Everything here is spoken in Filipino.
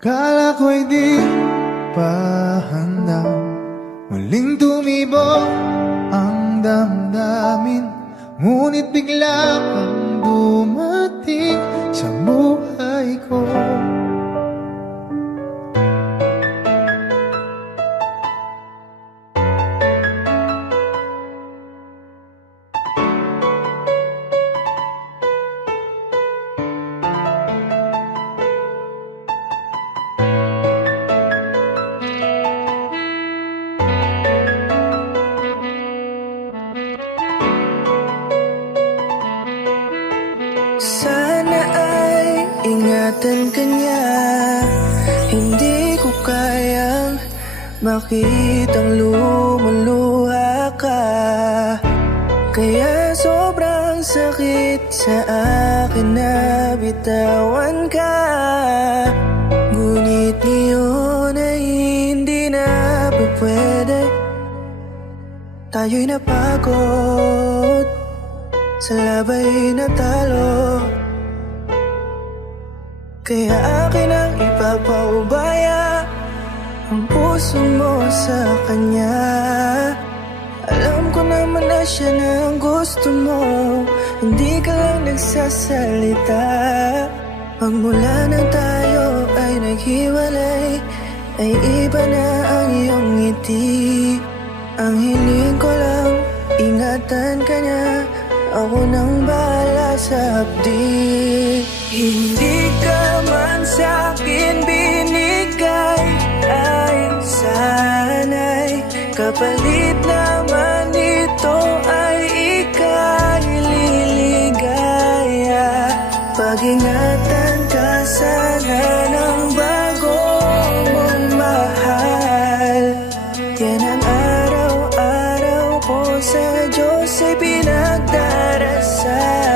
Kala ko'y di pa handa, muling tumibok ang damdamin. Ngunit bigla kang dumating sa buhay ko. Sana ay ingatan ka niya. Hindi ko kayang makitang lumuluha ka. Kaya sobrang sakit sa akin na bitawan ka. Ngunit ngayon ay hindi na pwede. Tayo'y napagod, sa labay na talo. Kaya akin ang ipapaubaya ang puso mo sa kanya. Alam ko naman na siya na ang gusto mo, hindi ka lang nagsasalita. Pagmula nang tayo ay naghiwalay, ay iba na ang iyong ngiti. Ang hiling ko lang, ingatan ka niya. Ako nang bahala sa hapdi. Hindi ka man sa'kin binigay, ay sana'y kapalit naman ito ay ika'y liligaya. Pag-ingatan ka sana ng bago mong mahal. Yan ang araw-araw ko sa Diyos ay pinagdarasal.